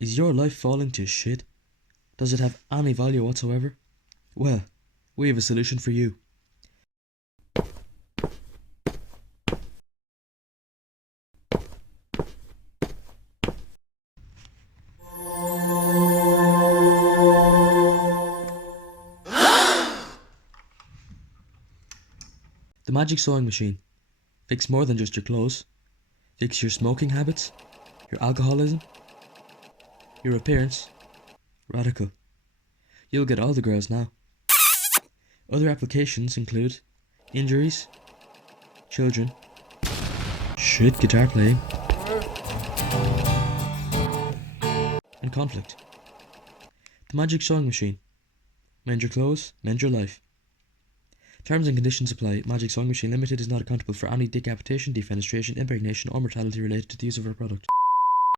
Is your life falling to shit? Does it have any value whatsoever? Well, we have a solution for you. The Magic Sewing Machine. Fix more than just your clothes. Fix your smoking habits, your alcoholism, your appearance. Radical. You'll get all the girls now. Other applications include injuries, children, shit guitar playing, and conflict. The Magic Sewing Machine. Mend your clothes, mend your life. Terms and conditions apply. Magic Sewing Machine Limited is not accountable for any decapitation, defenestration, impregnation, or mortality related to the use of our product.